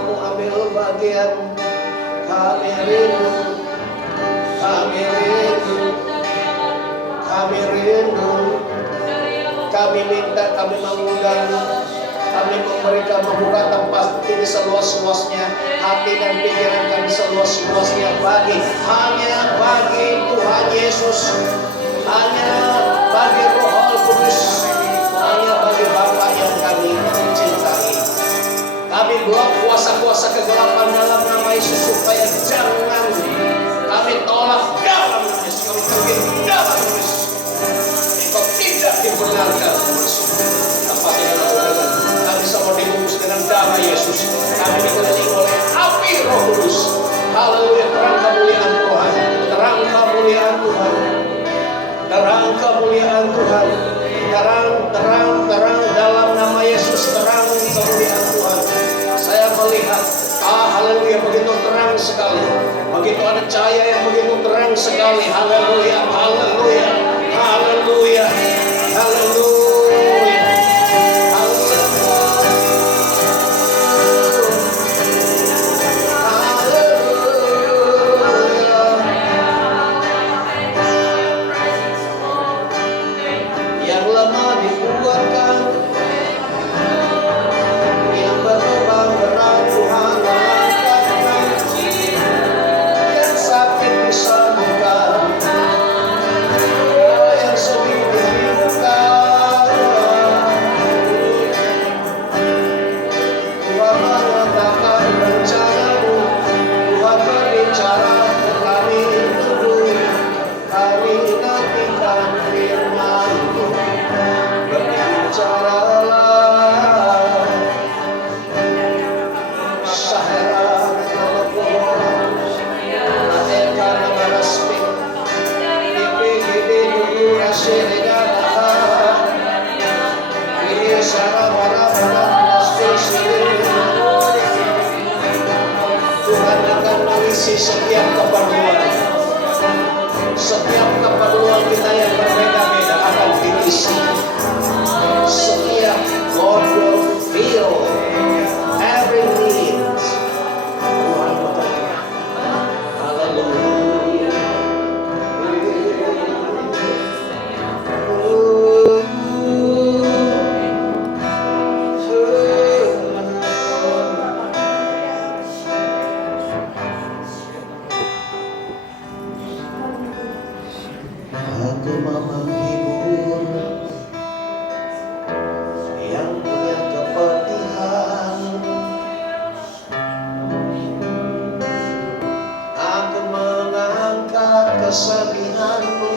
kamu ambil bagian. Kami rindu, kami rindu, kami rindu. Kami minta, kami mengundang, kami memberikan, membuka tempat ini seluas-luasnya, hati dan pikiran kami seluas-luasnya hanya bagi Tuhan Yesus, hanya bagi Roh Kudus, hanya bagi Bapa yang kami cintai. Kami blok kuasa-kuasa kegelapan dalam nama Yesus, supaya jangan kami tolak dalam nama Yesus, kami pergi dalam nama Yesus. Engkau tidak dibenarkan masuk tempat yang lakukan. Kami semua dibungkus dengan darah Yesus. Kami dikelilingi oleh api Roh Kudus. Haleluya, terang kemuliaan Tuhan, terang kemuliaan Tuhan, terang kemuliaan Tuhan, terang dalam nama Yesus, terang kemuliaan Tuhan. Saya melihat, haleluya, begitu terang sekali, begitu ada cahaya yang begitu terang sekali. Haleluya, haleluya, haleluya, haleluya. Setiap keperluan kita yang berbeda-beda akan diisi. Setiap God will fill every need. Tuhan bekerja. Haleluya. Aku mau menghibur yang punya kepedihan. Aku mengangkat kesedihanmu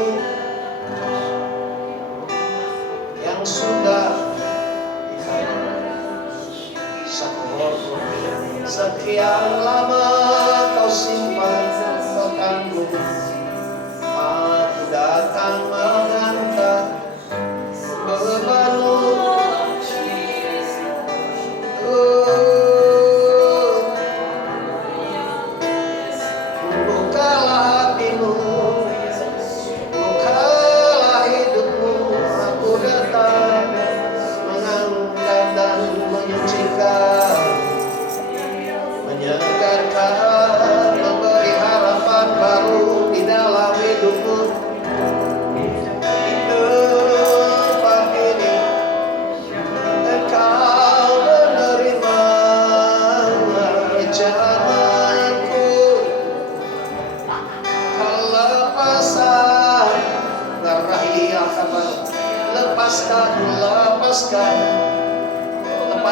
yang sudah sekian lama kau simpan, kau tanggung. Aku datang mengangkat bebanmu. Bukalah hatimu, bukalah hidupmu. Aku datang mengangkat dan menyucikan, menyegarkan, memberi harapan baru di dalam hidupmu.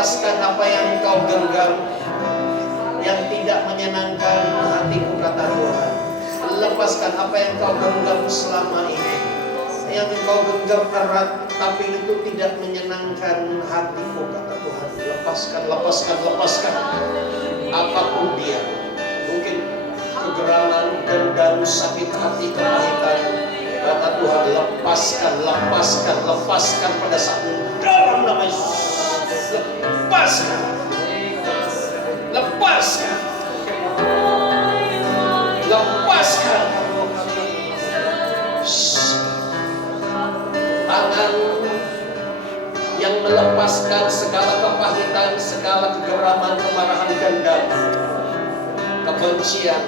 Lepaskan apa yang kau genggam yang tidak menyenangkan hatiku, kata Tuhan. Lepaskan apa yang kau genggam selama ini, yang kau genggam erat tapi itu tidak menyenangkan hatiku, kata Tuhan. Lepaskan, lepaskan, lepaskan. Apapun dia, mungkin kegeraman, dendam, sakit hati, kepahitan, kata Tuhan, lepaskan, lepaskan, lepaskan pada saat dalam nama Yesus. Lepaskan, lepaskan, lepaskan. Tangan yang melepaskan segala kepahitan, segala kegeraman, kemarahan, dendam. kebencian,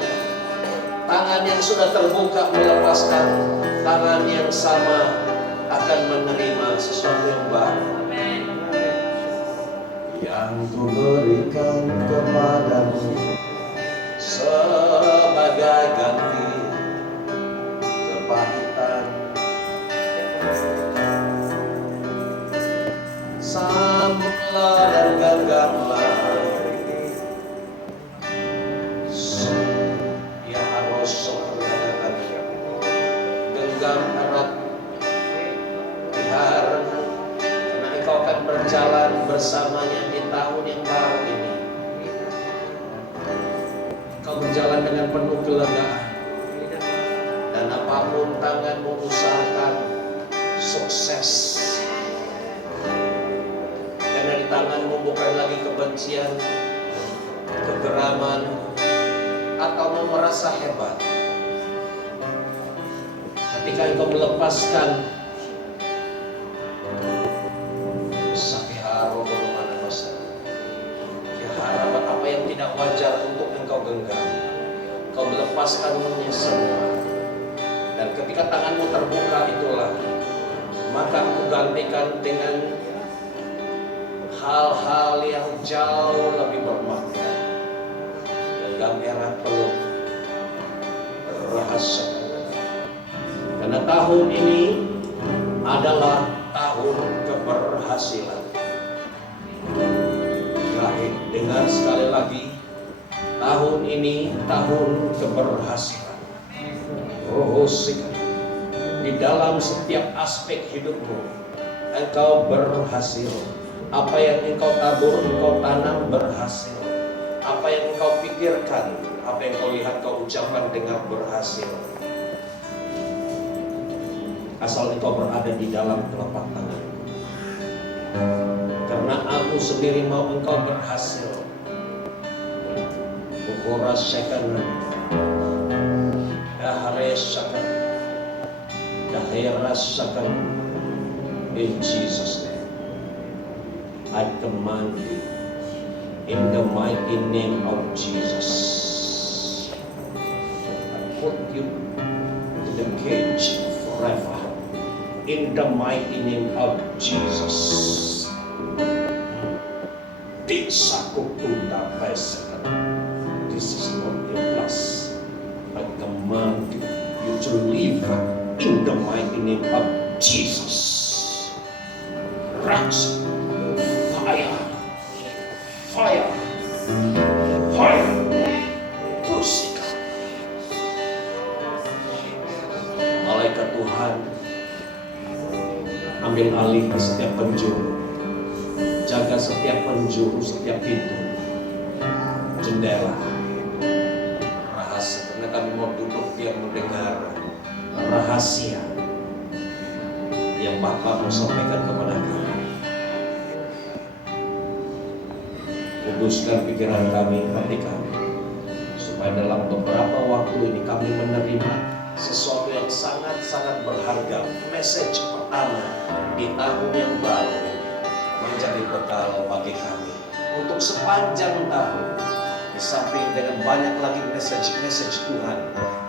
tangan yang sudah terbuka melepaskan, tangan yang sama akan menerima sesuatu yang baru. Yang ku berikan kepadamu sebagai ganti kepahitan, sambutlah dan genggamlah. Ya harus genggam erat biharmu, karena engkau akan berjalan bersamanya di tahun yang baru ini. Engkau berjalan dengan penuh kelegaan, dan apapun tanganmu usahakan sukses. Karena di tanganmu bukan lagi kebencian, kegeraman, atau merasa hebat. Ketika engkau melepaskan sakiharo mana dosa, harapan apa yang tidak wajar untuk engkau genggam, kau melepaskannya semua. Dan ketika tanganmu terbuka itulah, maka aku gantikan dengan hal-hal yang jauh lebih bermakna. Genggam erat peluk rahasia. Karena tahun ini adalah tahun keberhasilan. Baik, dengar sekali lagi, tahun ini tahun keberhasilan. Rohosika, di dalam setiap aspek hidupmu engkau berhasil. Apa yang engkau tabur, engkau tanam berhasil. Apa yang engkau pikirkan, apa yang kau lihat, kau ucapkan, dengar berhasil. Asal engkau berada di dalam telapak tangan. Karena aku sendiri mau engkau berhasil. Ukurasyakan, daharesyakan, daherasakan. In Jesus' name, I command you, in the mighty name of Jesus, I put you in the cage forever. In the mighty name of Jesus. Disakutunda Paisaka. This is not your place. I command you to leave in the mighty name of Jesus. Rats, fire, fire, fire. Pusika. Malaikat Tuhan, ambil alih di setiap penjuru, jaga setiap penjuru, setiap pintu, jendela, rahasia. Karena kami mau duduk biar mendengar rahasia yang Bapa mau sampaikan kepada kami. Kuduskan pikiran kami, hati kami, supaya dalam beberapa waktu ini kami menerima sesuatu yang sangat-sangat berharga. Message pertama di tahun yang baru menjadi bekal bagi kami untuk sepanjang tahun. Di samping dengan banyak lagi message Tuhan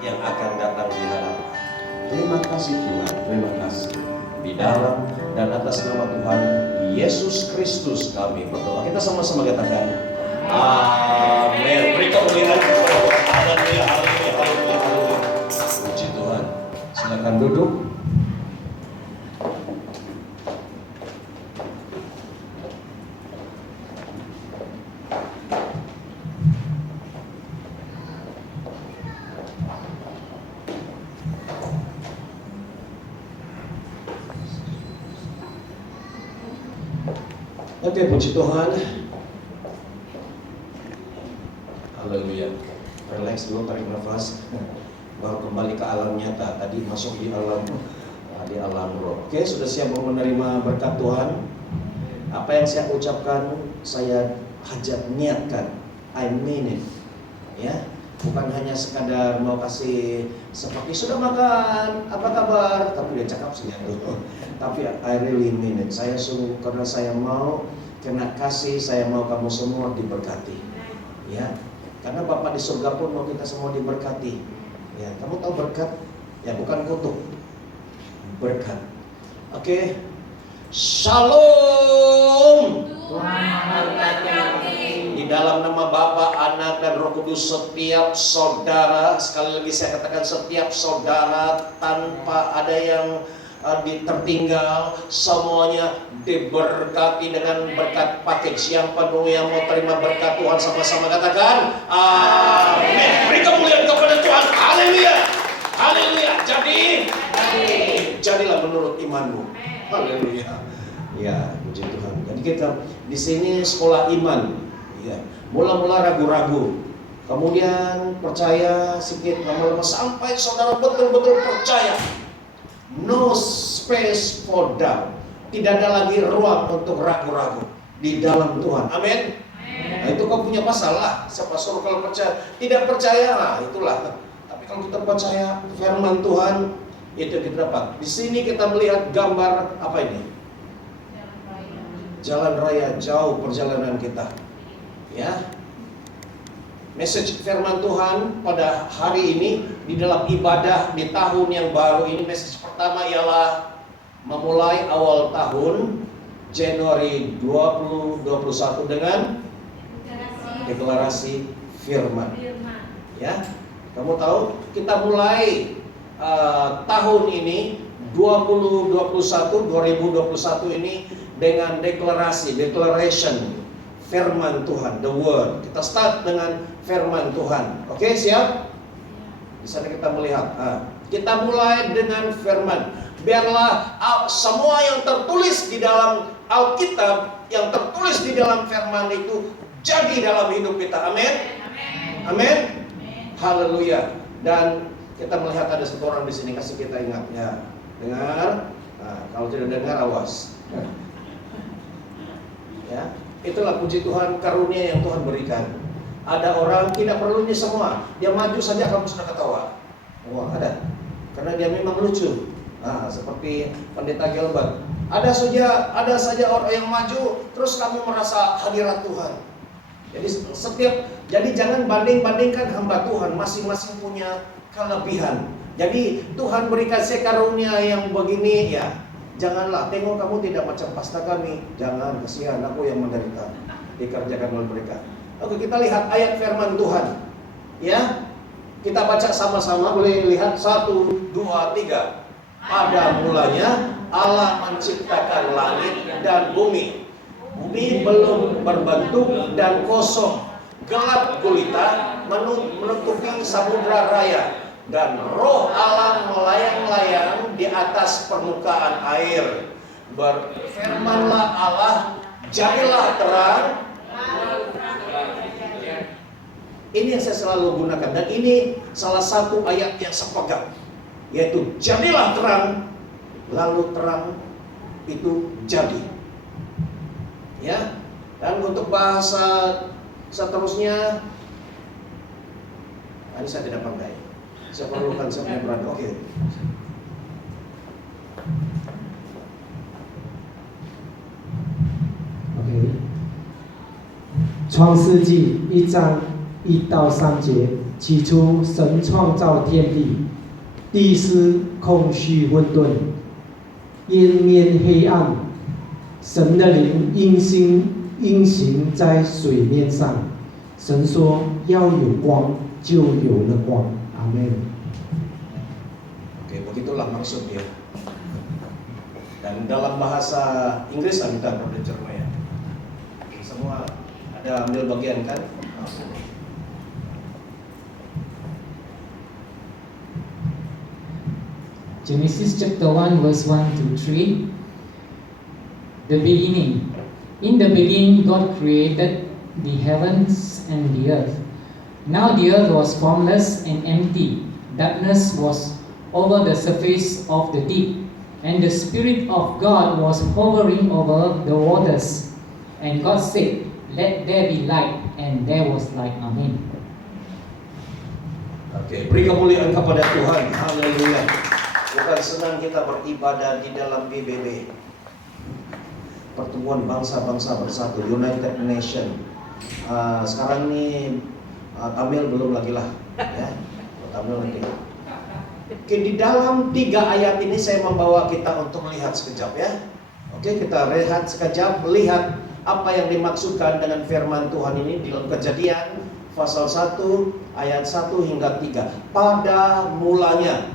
yang akan datang di hadapan. Terima kasih Tuhan, terima kasih. Di dalam dan atas nama Tuhan Yesus Kristus kami berdoa. Kita sama-sama katakan amin. Beri kemuliaan kepada Tuhan. Haleluya, haleluya, haleluya, haleluya. Puji Tuhan. Silakan duduk. Oke, puji Tuhan. Haleluya. Relax dulu, tarik nafas. Baru kembali ke alam nyata. Tadi masuk di alam roh. Oke, sudah siap mau menerima berkat Tuhan? Apa yang saya ucapkan, saya hajat niatkan. I mean it. Ya, bukan hanya sekadar mau kasih seperti sudah makan, apa kabar? Tapi dia cakap senyap dulu. Tapi I really mean it. Saya sungguh karena saya mau kena kasih, saya mau kamu semua diberkati. Ya, Karena Bapa di surga pun mau kita semua diberkati. Ya, kamu tahu berkat? Ya, bukan kutuk. Berkat. Oke. Shalom. Di dalam nama Bapa, Anak, dan Roh Kudus, setiap saudara, sekali lagi saya katakan setiap saudara tanpa ada yang tertinggal, semuanya diberkati dengan berkat package yang penuh. Yang mau terima berkat Tuhan sama-sama katakan amin. Beri kemuliaan kepada Tuhan. Haleluya. Haleluya. Jadilah menurut imanmu. Haleluya. Ya, puji Tuhan. Jadi kita di sini sekolah iman. Ya, mula-mula ragu-ragu, kemudian percaya sedikit, lama-lama sampai saudara betul-betul percaya. No space for doubt. Tidak ada lagi ruang untuk ragu-ragu di dalam Tuhan. Amin. Nah, itu kau punya masalah. Siapa suruh kalau percaya? Tidak percaya, nah itulah. Tapi kalau kita percaya firman Tuhan, itu kita dapat. Di sini kita melihat gambar apa ini? Jalan raya jauh perjalanan kita. Ya, message firman Tuhan pada hari ini di dalam ibadah di tahun yang baru ini, message pertama ialah memulai awal tahun Januari 2021 dengan deklarasi firman. Ya, kamu tahu kita mulai tahun ini 2021 ini dengan declaration firman Tuhan, the word. Kita start dengan firman Tuhan. Oke, siap? Di sana kita melihat. Kita mulai dengan firman. Biarlah semua yang tertulis di dalam Alkitab, yang tertulis di dalam firman itu jadi dalam hidup kita. Amin. Amin. Haleluya. Dan kita melihat ada satu orang di sini, kasih kita ingat ya. Dengar. Kalau tidak dengar, awas. Ya. Itulah puji Tuhan, karunia yang Tuhan berikan. Ada orang tidak perlu ini semua, dia maju saja kamu sudah ketawa. Wah, ada. Karena dia memang lucu. Seperti Pendeta Gilbert. Ada saja orang yang maju, terus kamu merasa hadirat Tuhan. Jadi jangan banding-bandingkan hamba Tuhan, masing-masing punya kelebihan. Jadi Tuhan berikan saya karunia yang begini ya. Janganlah, tengok kamu tidak macam pasta kami. Jangan, kasihan aku yang menderita dikerjakan oleh mereka. Oke, kita lihat ayat firman Tuhan. Ya, kita baca sama-sama. Boleh lihat 1, 2, 3. Pada mulanya Allah menciptakan langit dan bumi. Bumi belum berbentuk dan kosong, gelap gulita menutupi samudra raya. Dan roh Allah melayang-layang di atas permukaan air. Berfirmanlah Allah, jadilah terang. Ini yang saya selalu gunakan, dan ini salah satu ayat yang saya pegang, yaitu jadilah terang, lalu terang itu jadi. Ya, dan untuk bahasa seterusnya, ini saya tidak pandai. Saya perlukan saya berada. Oke. 创世纪1章1到3节，起初神创造天地，地是空虚混沌，渊面黑暗，神的灵运行在水面上。神说要有光，就有了光。阿门。Oke, begitulah maksudnya. Dan dalam bahasa Inggris kita berbicara. Semua ada ambil bagian kan? Genesis chapter 1 verse 1 to 3. The beginning. In the beginning God created the heavens and the earth. Now the earth was formless and empty. Darkness was over the surface of the deep, and the Spirit of God was hovering over the waters. And God said, "Let there be light," and there was light. Amen. Oke, beri kemuliaan kepada Tuhan. Haleluya. Bukan senang kita beribadah di dalam PBB, Pertemuan Bangsa-Bangsa Bersatu, United Nation. Sekarang ini Tamil belum lagi lah, ya. Tamil lagi. Oke, di dalam 3 ayat ini saya membawa kita untuk melihat sekejap ya. Oke, kita rehat sekejap, melihat apa yang dimaksudkan dengan firman Tuhan ini di dalam Kejadian pasal 1 ayat 1 hingga 3. Pada mulanya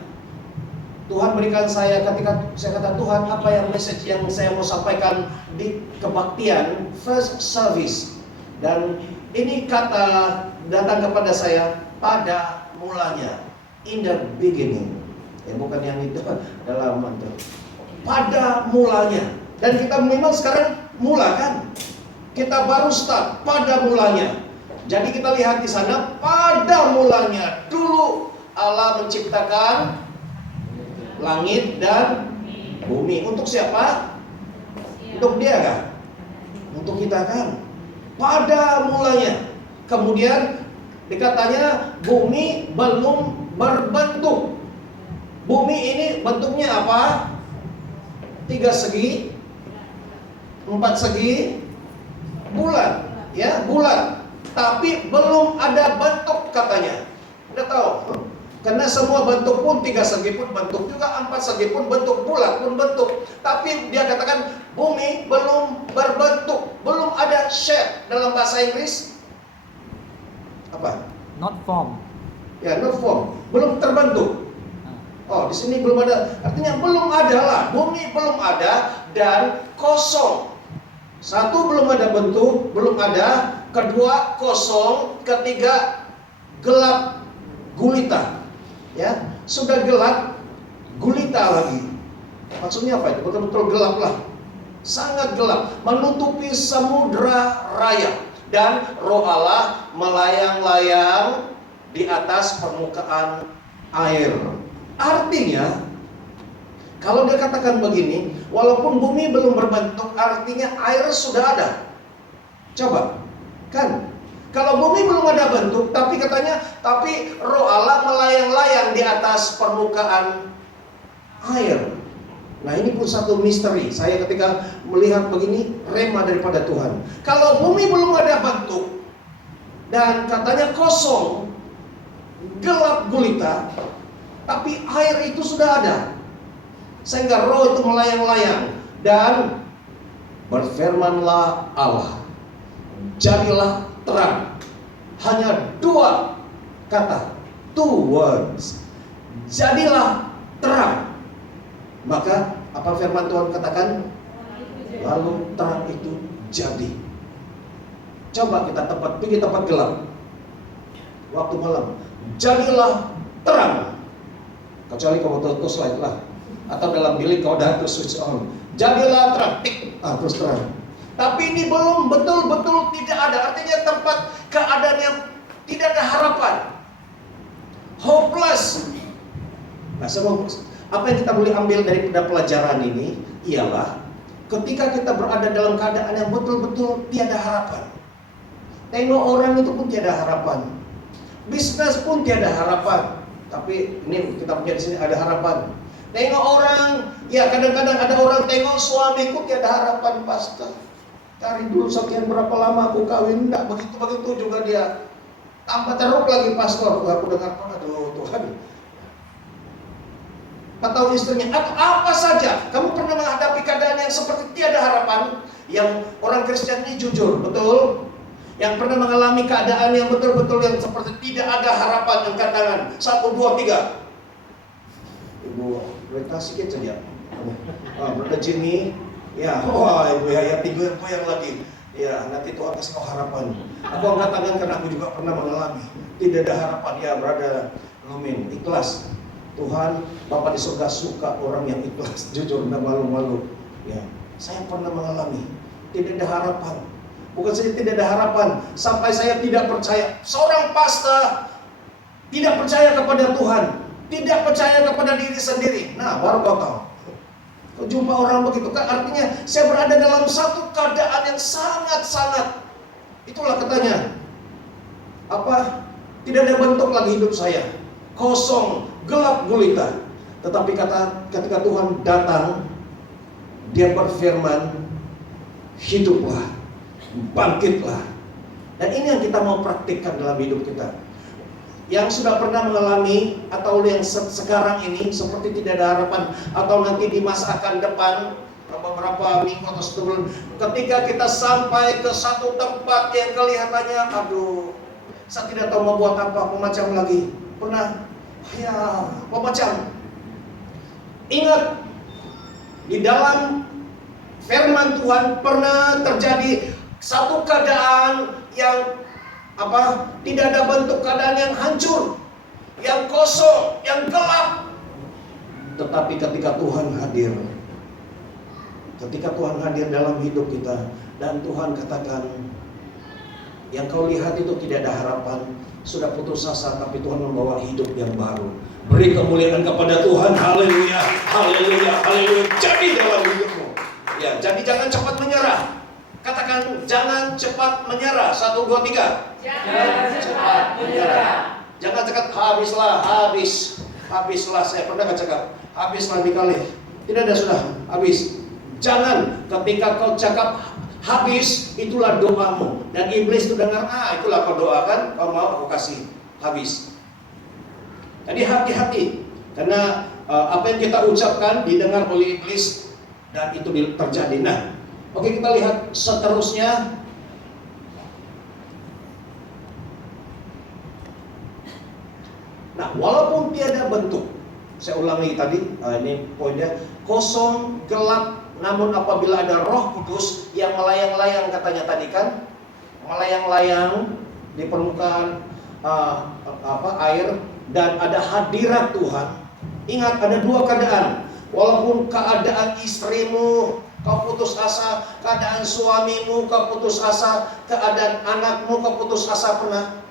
Tuhan berikan saya, ketika saya kata Tuhan, apa yang message yang saya mau sampaikan di kebaktian first service, dan ini kata datang kepada saya pada mulanya, in the beginning, ya bukan yang itu dalam mantul, pada mulanya. Dan kita memang sekarang mula kan, kita baru start pada mulanya. Jadi kita lihat di sana, pada mulanya dulu Allah menciptakan langit dan bumi. Untuk siapa? Untuk dia kan? Untuk kita kan? Pada mulanya. Kemudian dikatanya bumi belum berbentuk. Bumi ini bentuknya apa? 3 segi, 4 segi, bulat, ya bulat. Tapi belum ada bentuk katanya. Udah tahu? Karena semua bentuk pun 3 segi pun bentuk juga, 4 segi pun bentuk, bulat pun bentuk. Tapi dia katakan bumi belum berbentuk, belum ada shape. Dalam bahasa Inggris apa? Not form. Ya, not form, belum terbentuk. Oh, di sini belum ada, artinya belum ada lah. Bumi belum ada dan kosong. 1 belum ada bentuk, belum ada. 2 kosong. 3 gelap gulita. Ya, sudah gelap gulita lagi. Maksudnya apa itu? Betul-betul gelap lah. Sangat gelap, menutupi samudra raya. Dan Roh Allah melayang-layang di atas permukaan air. Artinya, kalau dia katakan begini, walaupun bumi belum berbentuk, artinya air sudah ada. Coba, kan? Kalau bumi belum ada bentuk, tapi katanya, tapi Roh Allah melayang-layang di atas permukaan air. Nah, ini pun satu misteri. Saya ketika melihat begini, rema daripada Tuhan. Kalau bumi belum ada bentuk dan katanya kosong, gelap gulita, tapi air itu sudah ada. Sehingga Roh itu melayang-layang dan berfirmanlah Allah, jadilah terang. Hanya 2 kata, 2 words. Jadilah terang. Maka apa firman Tuhan katakan? Lalu terang itu jadi. Coba kita pergi tempat gelap waktu malam, jadilah terang. Kecuali kau tutup slide lah, atau dalam bilik kau dah switch on, jadilah terang, terus terang. Tapi ini belum betul-betul tidak ada. Artinya tempat keadaan yang tidak ada harapan, hopeless. Nah, apa yang kita boleh ambil daripada pelajaran ini ialah ketika kita berada dalam keadaan yang betul-betul tiada harapan. Tengok orang itu pun tiada harapan, bisnis pun tiada harapan. Tapi ini kita punya di sini ada harapan. Tengok orang, ya kadang-kadang ada orang tengok suamiku tiada harapan, pastor. Dari dulu sekian berapa lama aku kawin, enggak begitu-begitu juga dia. Tambah teruk lagi pastor, aku dengar, aduh Tuhan. Atau istrinya, atau apa saja. Kamu pernah menghadapi keadaan yang seperti tiada harapan? Yang orang Kristen ini jujur, betul? Yang pernah mengalami keadaan yang betul-betul yang seperti tidak ada harapan, yang katakan 1, 2, 3. Ibu berita sedikit saja. Brother Jimmy, ya, wah ibu ya 3 yang lagi. Ya, nanti Tuhan kasih kau harapan. Aku angkat tangan karena aku juga pernah mengalami tidak ada harapan. Ya, Brother Lumin, ikhlas. Tuhan, Bapak di surga suka orang yang ikhlas, jujur, dan malu-malu. Ya, saya pernah mengalami tidak ada harapan. Bukan saja tidak ada harapan, sampai saya tidak percaya. Seorang pastor tidak percaya kepada Tuhan, tidak percaya kepada diri sendiri. Nah, baru kau tahu. Kau jumpa orang begitu kan, artinya saya berada dalam satu keadaan yang sangat-sangat, itulah katanya, apa? Tidak ada bentuk lagi hidup saya, kosong, gelap gulita. Tetapi ketika Tuhan datang, Dia berfirman, hiduplah, bangkitlah. Dan ini yang kita mau praktikkan dalam hidup kita. Yang sudah pernah mengalami atau yang sekarang ini seperti tidak ada harapan, atau nanti di masa akan depan beberapa minggu atau setahun, ketika kita sampai ke satu tempat yang kelihatannya aduh, saya tidak tahu mau buat apa, pemacam lagi. Pernah? Ya, pemacam. Ingat, di dalam firman Tuhan pernah terjadi satu keadaan yang tidak ada bentuk keadaan yang hancur, yang kosong, yang gelap. Tetapi ketika Tuhan hadir dalam hidup kita, dan Tuhan katakan, yang kau lihat itu tidak ada harapan, sudah putus asa, tapi Tuhan membawa hidup yang baru. Beri kemuliaan kepada Tuhan. Haleluya, haleluya, haleluya. Jadi dalam hidupmu, ya, jadi jangan cepat menyerah. Katakan, jangan cepat menyerah. 1, 2, 3. Jangan cepat menyerah. Jangan cakap habislah. Saya pernah cakap habislah dikali. Tidak ada, sudah habis. Jangan, ketika kau cakap habis, itulah doamu. Dan iblis itu dengar, itulah kau doakan, kau mau aku kasih habis. Jadi hati-hati, karena apa yang kita ucapkan didengar oleh iblis, dan itu terjadi. Nah, oke, kita lihat seterusnya. Nah, walaupun tiada bentuk, saya ulangi tadi, ini poinnya, kosong, gelap, namun apabila ada Roh Kudus yang melayang-layang, katanya tadi kan, melayang-layang di permukaan air, dan ada hadirat Tuhan. Ingat, ada dua keadaan. Walaupun keadaan istrimu kau putus asa, keadaan suamimu kau putus asa, keadaan anakmu kau putus asa, pernah?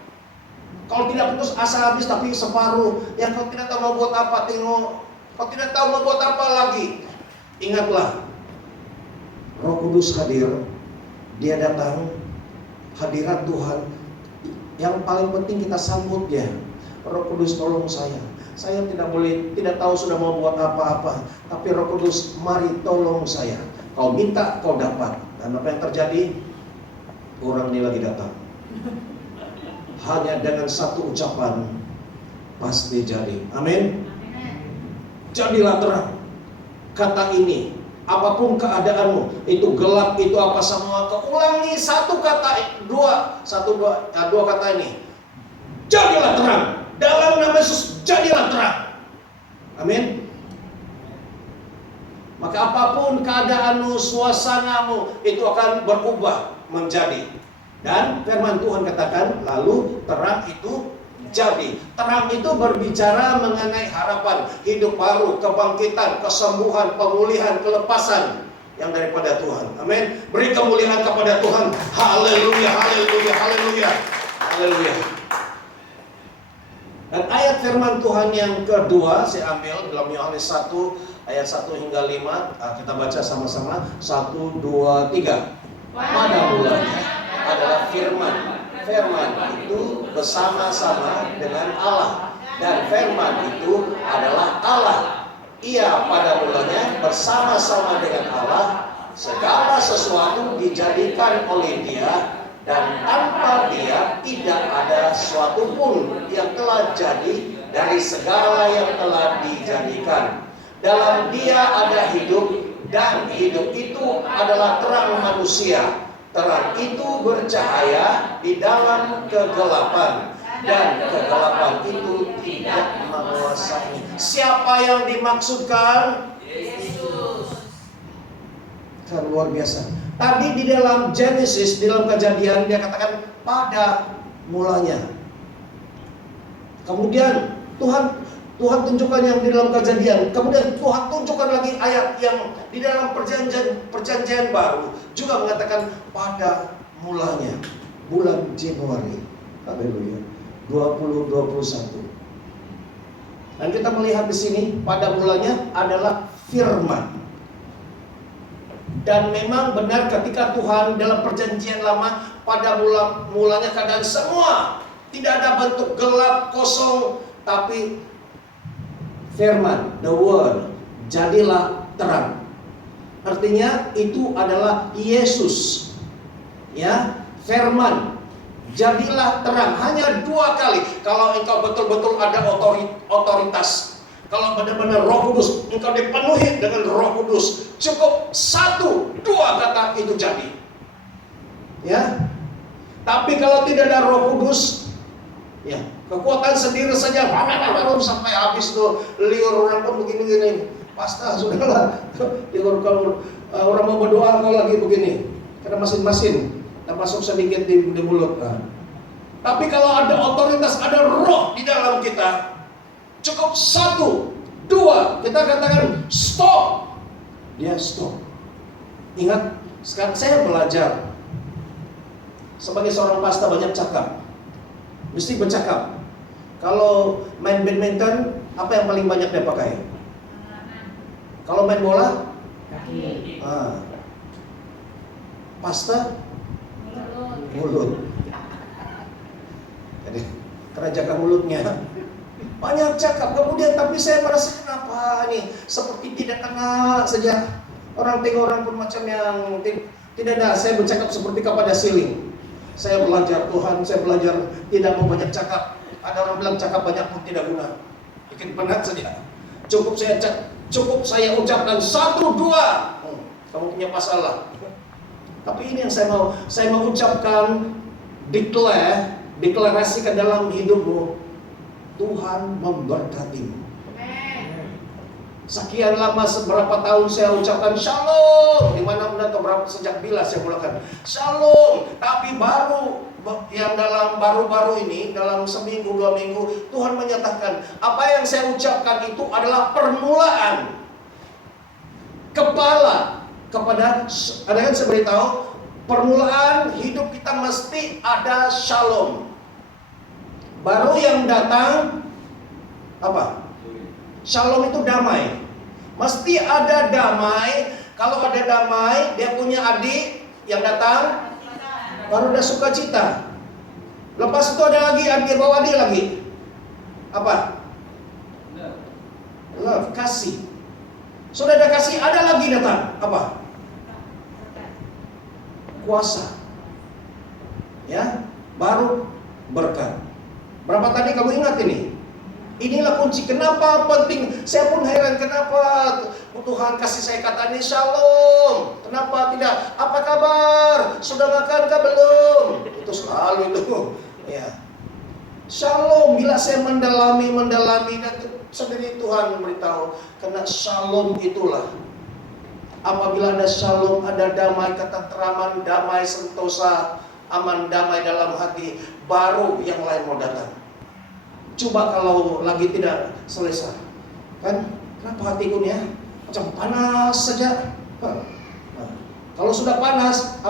Kalau tidak putus asa habis tapi separuh, ya kau tidak tahu mau buat apa, tengok, kau tidak tahu mau buat apa lagi. Ingatlah, Roh Kudus hadir, dia datang, hadirat Tuhan. Yang paling penting kita sambut dia. Roh Kudus, tolong saya tidak tahu sudah mau buat apa-apa, tapi Roh Kudus, mari tolong saya. Kau minta, kau dapat. Dan apa yang terjadi? Orang ini lagi datang. Hanya dengan satu ucapan pasti jadi. Amin. Jadilah terang. Kata ini, apapun keadaanmu, itu gelap, itu apa semua, kau ulangi satu kata, dua kata ini. Jadilah terang. Dalam nama Yesus, jadilah terang. Amin. Maka apapun keadaanmu, suasanamu, itu akan berubah menjadi. Dan firman Tuhan katakan, lalu terang itu jadi. Terang itu berbicara mengenai harapan, hidup baru, kebangkitan, kesembuhan, pemulihan, kelepasan yang daripada Tuhan. Amin. Beri kemuliaan kepada Tuhan. Haleluya, haleluya, haleluya, haleluya. Dan ayat firman Tuhan yang kedua saya ambil dalam Yohanes 1 ayat 1 hingga 5. Kita baca sama-sama. 1, 2, 3. Pada mulanya adalah firman. Firman itu bersama-sama dengan Allah, dan firman itu adalah Allah. Ia pada mulanya bersama-sama dengan Allah. Segala sesuatu dijadikan oleh Dia, dan tanpa Dia tidak ada sesuatu pun yang telah jadi dari segala yang telah dijadikan. Dalam Dia ada hidup, dan hidup itu adalah terang manusia. Terang itu bercahaya di dalam kegelapan, dan kegelapan itu tidak menguasai. Siapa yang dimaksudkan? Yesus. Kan luar biasa. Tadi di dalam Genesis, di dalam Kejadian, dia katakan pada mulanya. Kemudian Tuhan tunjukkan yang di dalam Kejadian. Kemudian Tuhan tunjukkan lagi ayat yang di dalam perjanjian baru juga mengatakan pada mulanya, bulan Januari. Haleluya. 2021. Dan kita melihat di sini pada mulanya adalah firman. Dan memang benar ketika Tuhan dalam perjanjian lama, pada mulanya keadaan semua tidak ada bentuk gelap, kosong, tapi firman, the word, jadilah terang. Artinya itu adalah Yesus. Ya, firman. Jadilah terang. Hanya 2 kali. Kalau engkau betul-betul ada otoritas, kalau benar-benar Roh Kudus, engkau dipenuhi dengan Roh Kudus, cukup 1, 2 kata itu jadi. Ya. Tapi kalau tidak ada Roh Kudus, ya, kekuatan sendiri saja baru sampai habis tuh, liur orang pun begini-gini. Pasta sudahlah. Liur kalau orang mau berdoa kau lagi begini. Karena masin-masin masuk sedikit di mulut. Nah. Tapi kalau ada otoritas, ada roh di dalam kita, cukup 1, 2, kita katakan stop, dia stop. Ingat, sekarang saya belajar sebagai seorang pastor banyak cakap, mesti bercakap. Kalau main badminton, apa yang paling banyak dia pakai? Kalau main bola, Kaki. Pastor, mulut. Jadi karena jaga mulutnya banyak cakap, kemudian tapi saya merasa kenapa nih seperti tidak kena saja. Orang tengok orang pun macam yang tidak ada. Saya bercakap seperti kepada siling. Saya belajar Tuhan, saya belajar tidak mau banyak cakap. Ada orang bilang cakap banyak pun tidak guna, bikin penat saja. Cukup saya ucapkan 1, 2, kamu punya masalah. Tapi ini yang saya mau ucapkan, deklarasikan dalam hidupmu, Tuhan memberkatimu. Sekian lama, seberapa tahun saya ucapkan shalom, dimana-mana sejak bila saya mulakan shalom. Tapi baru-baru ini, dalam seminggu 2 minggu, Tuhan menyatakan apa yang saya ucapkan itu adalah permulaan kepala kepada, ada yang saya beritahu, permulaan hidup kita mesti ada shalom. Baru yang datang apa? Shalom itu damai. Mesti ada damai. Kalau ada damai, dia punya adik yang datang, baru ada sukacita. Lepas itu ada lagi adik, bawa adik lagi. Apa? Love, kasih. Sudah ada kasih, ada lagi datang. Apa? Kuasa. Ya, baru berkat. Berapa tadi kamu ingat ini? Inilah kunci. Kenapa penting? Saya pun heran kenapa Tuhan kasih saya kata ini shalom. Kenapa tidak? Apa kabar? Sudah makan kah belum? Itu selalu itu. Ya. Shalom. Bila saya mendalami dan sendiri Tuhan memberitahu, karena shalom itulah. Apabila ada shalom, ada damai, ketenteraman, damai sentosa, aman, damai dalam hati, baru yang lain mau datang. Coba kalau lagi tidak selesai, kan? Kenapa hatiku nih ya? Macam panas saja. Kalau sudah panas,